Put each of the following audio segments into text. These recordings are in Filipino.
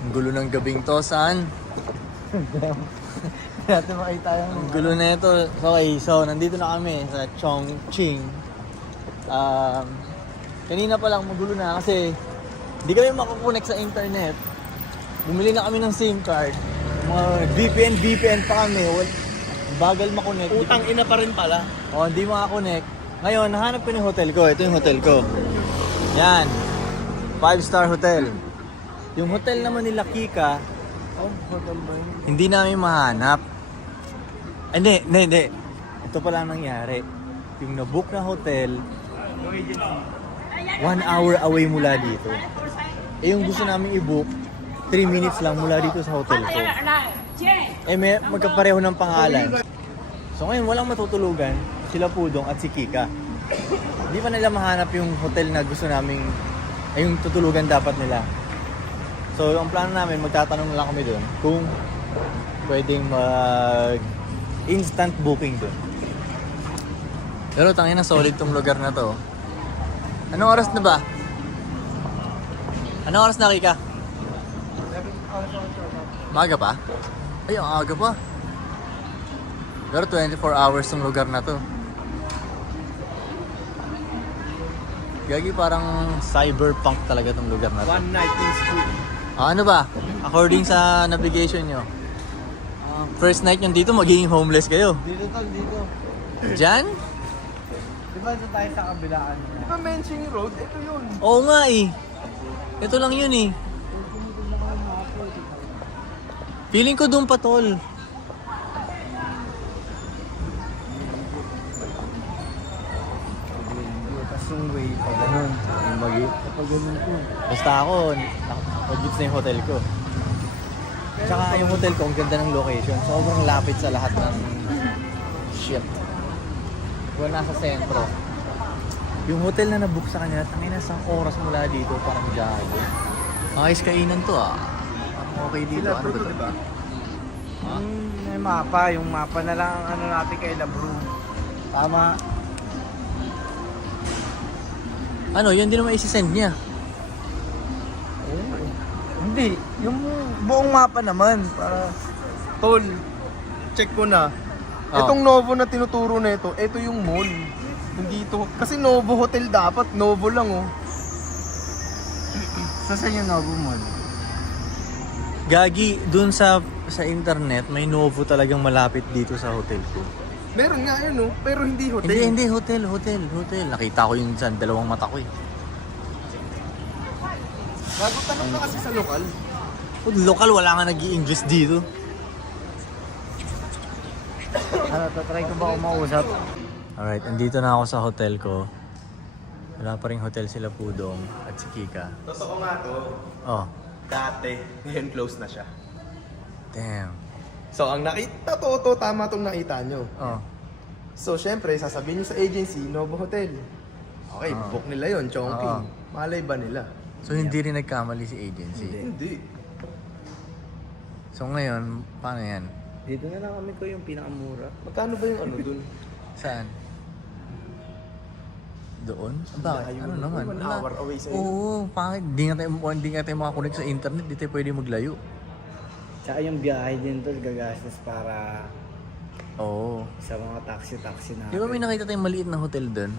Ang gulo ng gabing to, saan? Natin makita yung... Ang gulo na ito. Okay, so nandito na kami sa Chongqing. Kanina pa lang magulo na kasi hindi kami makakonect sa internet. Bumili na kami ng SIM card. Mga VPN pa kami. Bagal makonect. Utang ina pa rin pala. O, hindi makakonect. Ngayon, nahanap ko yung hotel ko. Ito yung hotel ko. Yan. 5-star hotel. Yung hotel naman nila Kika, Oh, hotel ba yun? hindi namin mahanap. Hindi. Ito pala ang nangyari. Yung nabook na hotel, 1 hour away mula dito. Eh yung gusto namin i-book, 3 minutes lang mula dito sa hotel ko. Eh magkapareho ng pangalan. So ngayon walang matutulugan, sila Pudong at si Kika. Hindi pa nila mahanap yung hotel na gusto naming, ay yung tutulugan dapat nila. So ang plano namin, magtatanong lang kami doon kung pwedeng instant booking doon. Pero tangin na solid tong lugar na to. Anong oras na ba? Anong oras na, Kika? Maga pa? Ay, ang aga pa. Pero 24 hours tong lugar na to. Gagi, parang cyberpunk talaga tong lugar na to. One night in school. Ano ba? According sa navigation nyo, first night nyo dito, magiging homeless kayo. Dito tol, dito. Diyan? Di ba ito tayo sa kabilaan? Di ba Menching Road? Ito yun. Oo nga eh. Ito lang yun eh. Feeling ko doon pa, tol. Tapos yung way pa ganun. Kapag ganun po. Basta ako, nakapag-gits na yung hotel ko. Tsaka yung hotel ko, ang ganda ng location. Sobrang lapit sa lahat ng shit. Kung nasa sentro. Yung hotel na nabook sa kanya, tangina isang oras mula dito, parang jago. Ayos kainan to ah. Parang okay dito. Sila Ano bro ba to, to? diba? May mapa. Yung mapa na lang ang ano natin kay Labro. Tama. Ano, yun din naman isi-send niya. Hindi. Yung buong mapa naman. Para... Tol, check ko na. Oh. Itong Novo na tinuturo na ito yung mall. Hindi ito. Kasi Novo Hotel dapat. Novo lang oh. Saan yung Novo Mall? Gagi, dun sa internet, may Novo talagang malapit dito sa hotel ko. Meron nga yun oh. Pero hindi hotel. Hindi, hotel. Nakita ko yun sa dalawang mata ko eh. Bago tanong ka kasi sa lokal. Local, wala nga nag-i-English dito. Ano, tatry ko ba umausap? Alright, andito na ako sa hotel ko. Wala pa rin hotel sila Pudong at si Kika. Totoo nga to. Oh, Dati. Ngayon close na siya. damn. So, ang nakita, totoo, tama itong nakita nyo. Oh, So, syempre, sasabihin nyo sa agency, Novo Hotel. Okay, book nila yon Chongqing. Malay ba nila? so hindi rin nagkamali si agency. Hindi. So ngayon, paano yan? Dito na lang kami ko yung pinakamura. Magkano ba yung ano dun? Saan? Doon? Bakit? Layo Ano nun. naman? 1 hour away sa'yo. Oo, bakit? Hindi nga tayo makakonect sa internet, di tayo pwede maglayo. Tsaka yung biyahe din to, gagastos para Oo. sa mga taxi natin. Di ba may nakita tayong maliit na hotel doon?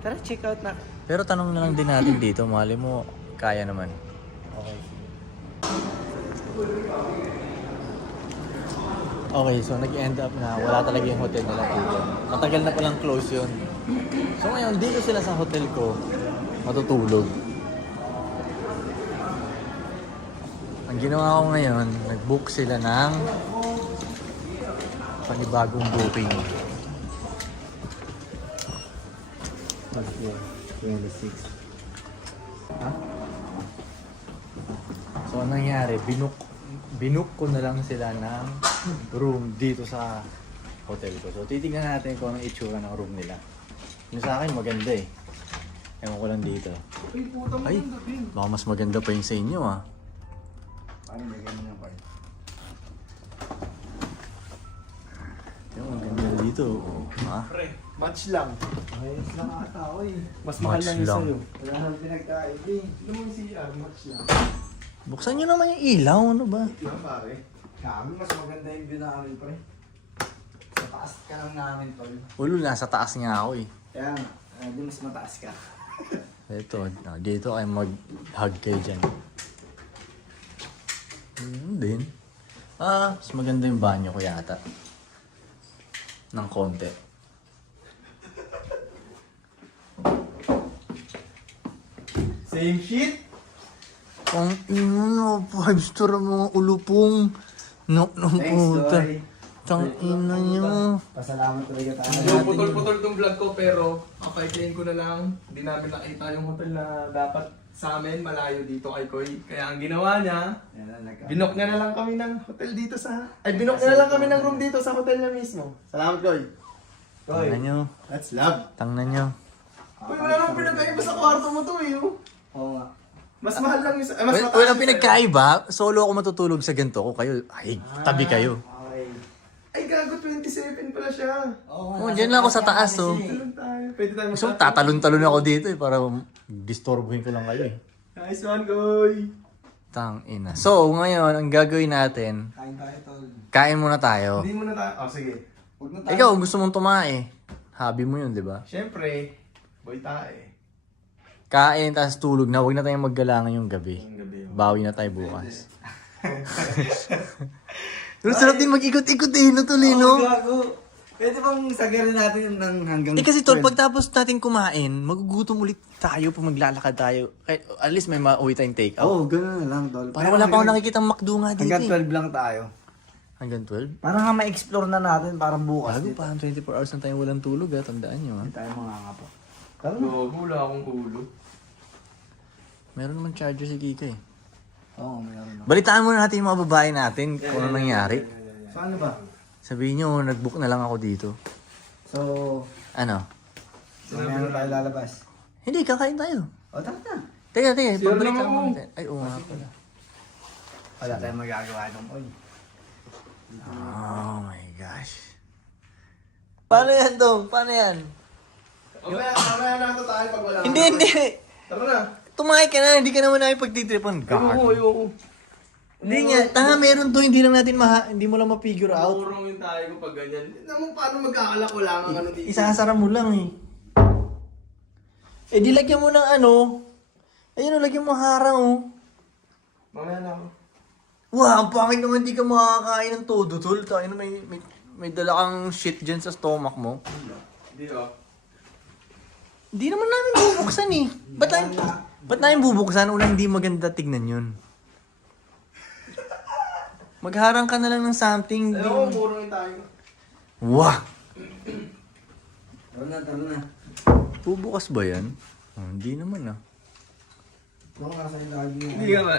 Tara, check out na. Pero tanong na lang din natin dito, mali mo, kaya naman. Okay. Okay, so nag-end up na wala talaga yung hotel nila dito. Matagal na palang close yun. So ngayon, dito sila sa hotel ko, matutulog. Ang ginawa ko ngayon, nag-book sila ng panibagong booking. 26. Ha? So anong nangyari, binook ko na lang sila ng room dito sa hotel ko. So titignan natin kung anong itsura ng room nila. Yung sa akin maganda eh. Ewan ko lang dito. Ay, puta mo Ay, ganda din. baka mas maganda pa yung sa inyo ah. Paano may ganyan yung part? Yung ang ganda dito. Oh, ha? Pre, match lang. Ayos lang ata ako eh. Mas mahal Match lang yung lang. sa'yo. Wala nang pinagkaiba eh. Ano mo yung CR, match lang. Buksan nyo naman yung ilaw, ano ba? Yan pare. Kami, mas maganda yung view namin, pre. Sa taas ka lang namin, tol. Ulo, nasa taas nga ako eh. Kaya nga, di mas mataas ka. Ito, dito ay mag-hug kayo dyan. Yun din. Mas maganda yung banyo ko yata. Ng konti. Same shit. Ang ino, 5-star ang mga ulupong. Nok ng puta. Tang ina nyo. Pasalamat talaga tayo. Yung putol-putol tong vlog ko pero kapag-claim ko na lang, hindi namin nakita yung hotel na dapat sa amin, malayo dito kay Koy. Kaya ang ginawa niya, binok niya na lang kami ng hotel dito sa... Ay, binok niya na lang kami ng room dito sa hotel na mismo. Salamat, Koy. Koy, Tangnan nyo. that's love. Tangnan nyo. Koy, wala nang pinagkaiba sa kwarto mo to eh. Oh. Oo nga. Mas mahal lang yung... mas mataas Walang yung pinagkaiba. Solo ako matutulog sa ganito ko. Kayo, ay, tabi kayo. Okay. Ay, gago, 27 pala siya. Oh, dyan lang ako sa taas, oh. Talon tayo. Pwede tayo Gusto mo, tatalon-talon ako dito eh, para disturbuhin ko lang kayo eh. Nice one, Koy. Tang ina. So, ngayon, ang gagawin natin, Kain tayo, tol. kain muna tayo. Hindi mo na tayo... Oh, sige. Huwag na tayo. Ikaw, gusto mong tumae. Hobby mo yun, di ba? Siyempre, boy tae. Kain, tapos tulog na. Huwag na tayong maggalangan yung gabi. Ang gabi. Bawi na tayo bukas. Pero sarap din mag-ikot-ikot eh, no, Tolino? Gago. Pwede bang sagarin natin ng hanggang... Eh kasi tol, pagtapos natin kumain, magugutom ulit tayo pag maglalakad tayo. Kahit at least may mauwi tayong take out. Oo, gano'n na lang, tol. Parang wala pa akong nakikita McDo nga dito Hanggang eh. 12 lang tayo. Hanggang 12? Para nga ma-explore na natin, parang bukas. Bago dito. pa, 24 hours na tayo walang tulog ha, tandaan nyo ha. Hindi tayo mga nga pa. Tara na. Gago, wala akong ulo. Meron naman charger si Kika eh. Oo, mayroon na. Balitaan muna natin yung mga babae natin kung ano nangyari. So ano ba? Sabihin nyo, nag-book na lang ako dito. So, Ano? mamaya na tayo lalabas. Hindi, kakain tayo. O, tara na. Teka, Sino pabalitaan naman mo ako? natin. Ay, oo nga pala. Wala tayong magagawa nung oy. Oh my gosh. Paano yan, Dong? Paano yan? Mamaya na ito tayo pag wala. Hindi. Tara na. Tumakay ka na, hindi ka naman namin pagtitripan. Ayoko. Hindi nga, tanga meron to, hindi lang natin hindi mo lang ma-figure out. Murong yung tayo ko pag ganyan. Hindi mo paano magkakalak ko lang ang ano dito. Isasara mo lang eh. Eh di lagyan mo ng ano. Ayun o, lagyan mo harang oh. Mamaya na ako. Wow, ang pangit naman di ka makakain ng todo, tol. Tayo na may dala kang shit dyan sa stomach mo. Hindi oh. Hindi naman namin bubuksan eh. Ba't namin bubuksan? Una, hindi maganda tignan yun. Magharang ka na lang ng something. Ayoko, murong yung tayo. Wah! Tara na. Bubukas ba yan? Hindi naman ah. Baka nasa yung lagi mo. Hindi ka ba?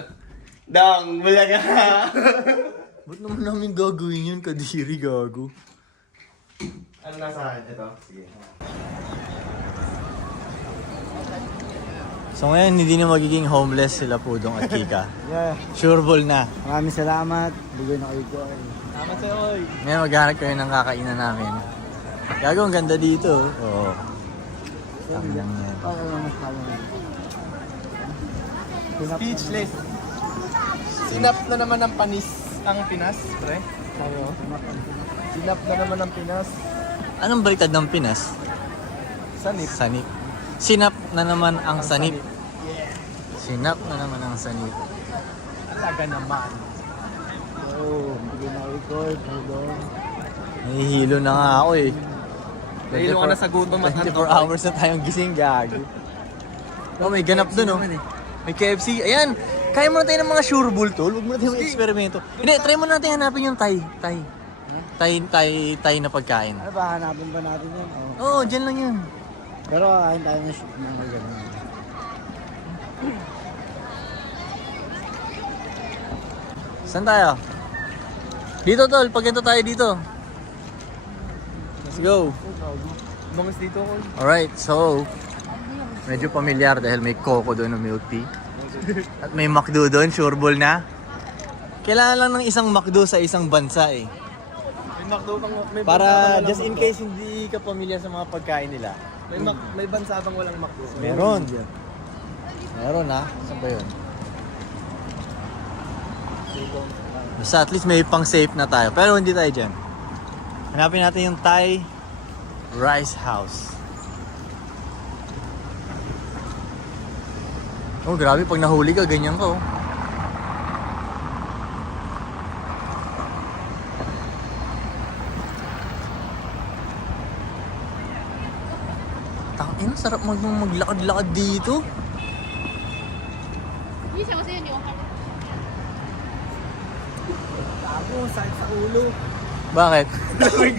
Dang, wala ka. Ba't naman namin gagawin yun? Kadiri gago. Ano nasa akin? Ito. Sige. So ngayon, hindi na magiging homeless sila Pudong at Kika. Yeah. Sure ball na. Maraming salamat. Bigay na kayo ko. Salamat sa'yo, oy. Ngayon maghanap kayo ng kakainan namin. Gago, ang ganda dito. Oo. Tama lang yan. Oo, mas tama. Speechless. Sinap na naman ng panis ang Pinas, pre. Sabi mo? Sinap na naman ng Pinas. Anong baliktad ng Pinas? Sanip. Sanip. Sinap na naman ang sanip. Sinap na naman ang sanip. Talaga naman. Oo, bigay na kayo ko. Nahihilo na nga ako eh. Nahihilo ka na sa gutom at 24 hours na tayong gising, gago. Oh, may ganap dun oh. May KFC. Ayan! Kaya muna tayo ng mga sure bull tol. Huwag muna tayo mag-eksperimento. Hindi, try muna natin hanapin yung Thai. Thai na pagkain. Ano ba, hanapin ba natin yun? Oo. Oo, dyan lang yan. Pero kain tayo ng shoot ng gano'n. Saan tayo? Dito tol, pag ito tayo dito. Let's go. Bangas dito ko. Alright, so medyo pamilyar dahil may coco doon ng milk tea. At may McDo doon, sure ball na. Kailangan lang ng isang McDo sa isang bansa eh. May McDo bang may Para bansa bang just walang in McDo? case hindi ka pamilyar sa mga pagkain nila. May bansa bang walang McDo? Meron. Meron ha? Saan ba yun? Basta at least may pang safe na tayo. Pero hindi tayo dyan. Hanapin natin yung Thai Rice House. Oh, grabe. Pag nahuli ka, ganyan ka oh. Tangina, sarap maglakad-lakad dito. 你想这些牛排？ Ako, sakit sa ulo. Bakit? Lamig.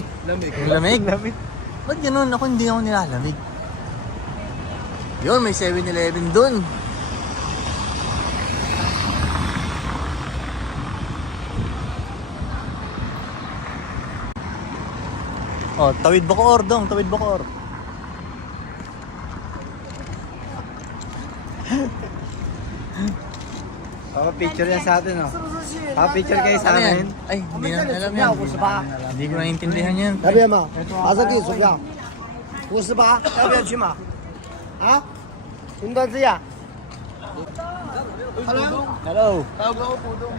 Lamig? Lamig. Ba't ganun? Ako hindi ako nilalamig. Yun, may 7-Eleven dun. Oh, tawid Bacoor dong, tawid Bacoor. Picture yan sa atin, oh. Picture kayo sa Ano yan? amin. Ay, hindi na alam yan. Hindi ko naiintindihan yan. 那边吗？马上给你数票，58，要不要去买？啊？云端之呀？ Hello. Tawag ako Pudong.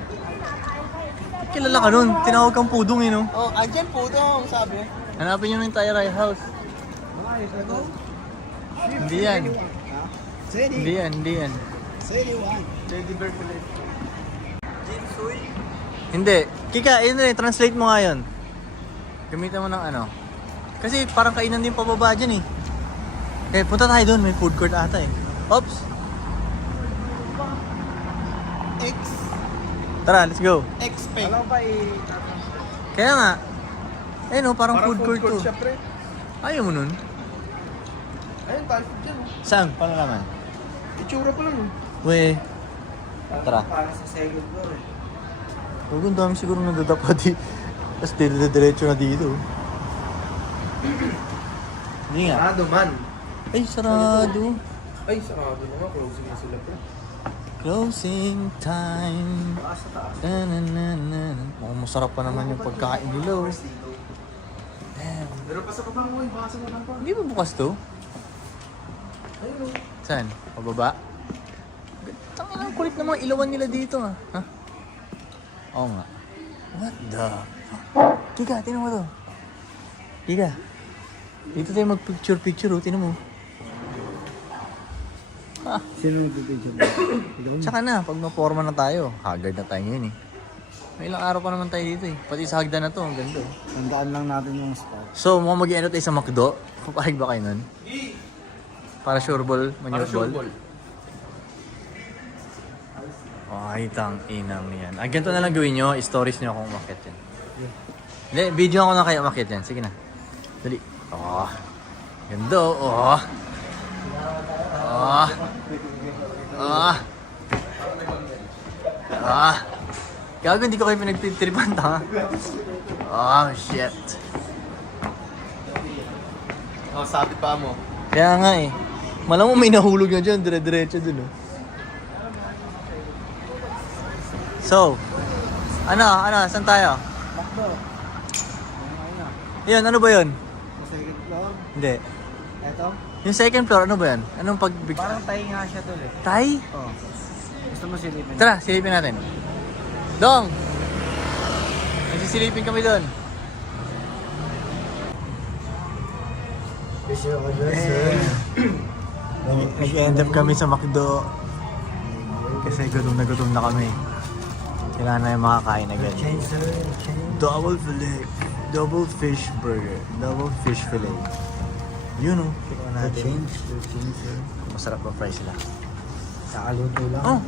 Kilala ka nun. Tinawag kang pudong eh, no? Oh, andyan Pudong, sabi. Hanapin nyo na yung Thai Rice House. Hindi yan. Hindi yan, hindi yan. Lady Bird ulit. Hindi. Kika, yun na translate mo nga yun. Gamitan mo ng ano. Kasi parang kainan din pababa dyan eh. Eh, punta tayo doon. May food court ata eh. Oops. X. Tara, let's go. X-Pay. Alam pa Kaya nga. Eh no, parang food court to. siya, pre. Ayaw mo nun? Ayun, tayo dyan. Saan? Paano naman? Itsura pa lang eh. We. Tara. Para sa second floor eh. Huwag ang dami siguro nadadapa di. Tapos dire-diretso na dito. Hindi nga. Sarado man. Ay, sarado. Ay, sarado na nga. Closing na sila, pre. Closing time. Na. Mukhang masarap pa naman yung pagkain nila. Oh. Damn. Pero pa sa baba mo, baka sa baba pa. Hindi ba bukas to? Ayun o. Saan? Pababa? Tangina, ang kulit ng mga ilawan nila dito ah. Ha? Oo nga. What the fuck? Kika, tinan mo to. Kika. Dito tayo mag-picture oh. Tinan mo. Sino nagpipicture mo? Tsaka na, pag ma-forma na tayo, haggard na tayo ngayon eh. May ilang araw pa naman tayo dito eh. Pati sa hagdan na to, ang ganda oh. Tandaan lang natin yung spot. So, mukhang mag-i-ano tayo sa McDo. Papahig ba kayo nun? Para sure ball, Para manure sure ball. ball. Ay, tang inang yan. Ah, ganito na lang gawin nyo, stories nyo kung umakit yan. Hindi, video ako na kayo umakit yan. Sige na. Dali. Oh. Ganda oh. Oh. Oh. Ah. Gago, hindi ko kayo pinagtitripan ta. Oh, shit. Oh, sabit pa mo. Kaya nga eh. Malamang may nahulog na dyan, dire-diretso dun oh. So, ano, saan tayo? Bakdo. Yun, ano ba yun? Sa second floor. Hindi. Eto. Yung second floor, ano ba yan? Anong pag... Parang tayo nga siya tol eh. Tay? Oh. Gusto mo silipin? Tara, silipin natin. Dong! Nagsisilipin kami doon. Picture ko dyan, sir. Nag-end up kami sa McDo. Kasi gutom na kami. Kailangan na yung makakain na ganyan. Change, sir. Change. Double fish burger. Double fish fillet. Yun oh. Kinuha natin. Change, sir. Masarap ang fries sila. Kakaluto lang. Oh!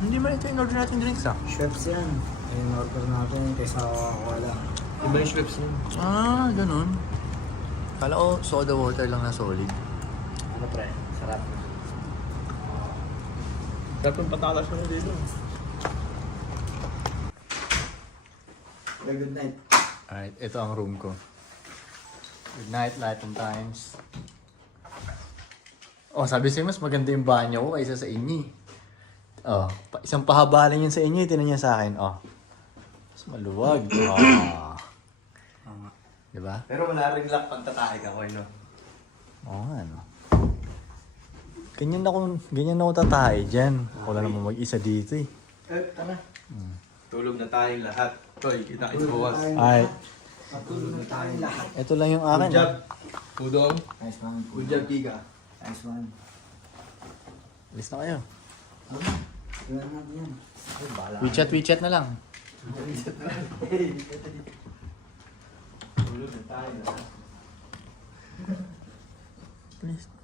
Hindi man ito yung order natin drinks ah. Schweppes yan. Yung order natin kaysa wala. Iba yung Schweppes niya. Ah, ganun. Kala ko soda water lang na solid. Ano pre? Sarap. Dapat patalas mo dito. Good night. Alright, ito ang room ko. Good night, Latin Times. Oh, sabi sa'yo, mas maganda yung banyo ko kaysa sa inyo. Oh, isang pahaba lang yun sa inyo, tinan niya sa akin. Oh, mas maluwag. Oh. Diba? Pero wala rin lock pag tatae ka ko, no? Oo nga, no. Ganyan ako tatae dyan. Ako na naman mag-isa dito eh. Tara. Tulog na tayong lahat. Koy, kita kita bawas. Ay, Matulog na tayo lahat. ito lang yung Good akin. job. ah. Pudong. Nice one. Good job, Giga. Nice one. Alis na kayo. Wala na yan. Ay, bala. WeChat na lang. Tulog na tayo lahat. Please.